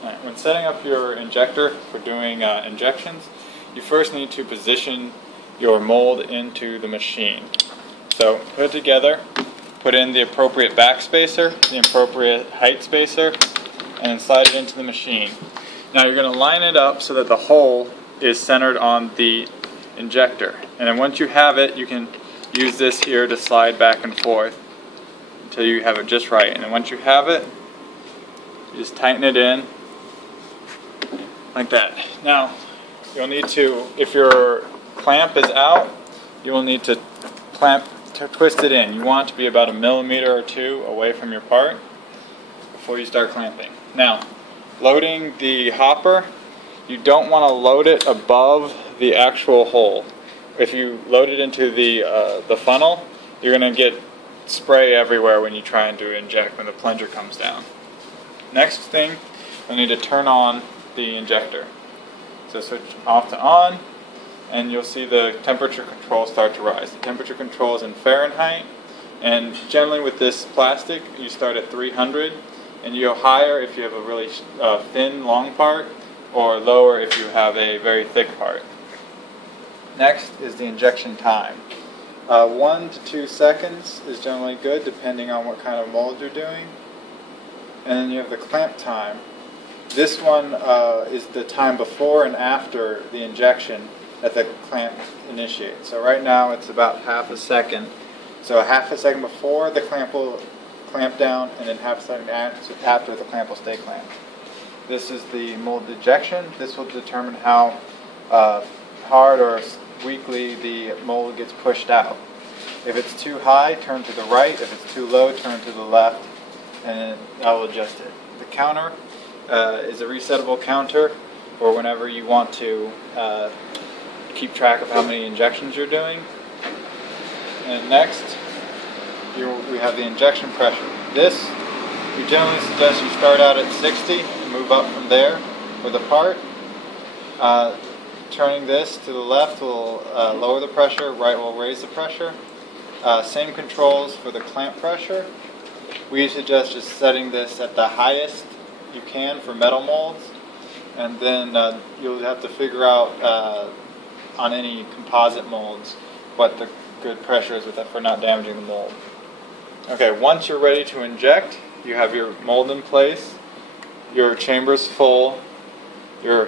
Alright, when setting up your injector for doing injections, you first need to position your mold into the machine. So put it together, put in the appropriate back spacer, the appropriate height spacer, and then slide it into the machine. Now you're going to line it up so that the hole is centered on the injector. And then once you have it, you can use this here to slide back and forth until you have it just right. And then once you have it, you just tighten it in like that. Now you'll need to, if your clamp is out, you will need to twist it in. You want it to be about 1 millimeter or 2 away from your part before you start clamping. Now, loading the hopper, you don't want to load it above the actual hole. If you load it into the funnel, you're going to get spray everywhere when you try and do inject when the plunger comes down. Next thing, you'll need to turn on the injector. So switch off to on, and you'll see the temperature control start to rise. The temperature control is in Fahrenheit, and generally with this plastic, you start at 300, and you go higher if you have a really thin, long part, or lower if you have a very thick part. Next is the injection time. 1 to 2 seconds is generally good, depending on what kind of mold you're doing. And then you have the clamp time. This one is the time before and after the injection that the clamp initiates. So right now it's about ½ a second. So ½ a second before the clamp will clamp down, and then ½ a second after the clamp will stay clamped. This is the mold ejection. This will determine how hard or weakly the mold gets pushed out. If it's too high, turn to the right. If it's too low, turn to the left, and I will adjust it. The counter is a resettable counter for whenever you want to keep track of how many injections you're doing. And next, we have the injection pressure. This, we generally suggest you start out at 60 and move up from there for the part. Turning this to the left will lower the pressure, right will raise the pressure. Same controls for the clamp pressure. We suggest just setting this at the highest you can for metal molds, and then you'll have to figure out on any composite molds what the good pressure is for not damaging the mold. Okay, once you're ready to inject, you have your mold in place, your chamber's full, you're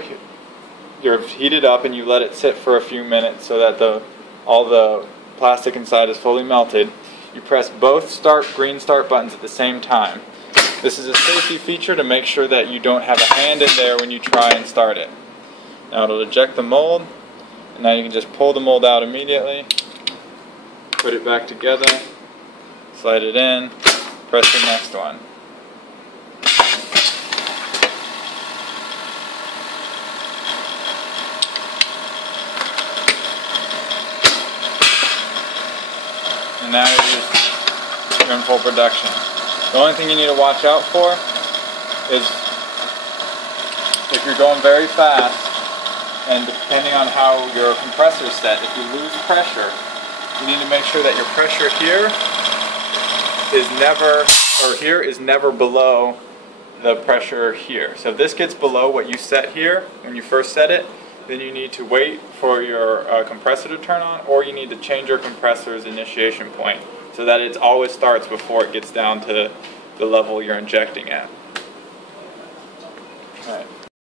heated up, and you let it sit for a few minutes so that all the plastic inside is fully melted. You press both green start buttons at the same time. This is a safety feature to make sure that you don't have a hand in there when you try and start it. Now it'll eject the mold, and now you can just pull the mold out immediately, put it back together, slide it in, press the next one. And now you're in full production. The only thing you need to watch out for is if you're going very fast, and depending on how your compressor is set, if you lose pressure, you need to make sure that your pressure here is never below the pressure here. So if this gets below what you set here when you first set it, then you need to wait for your compressor to turn on, or you need to change your compressor's initiation point so that it always starts before it gets down to the level you're injecting at. All right.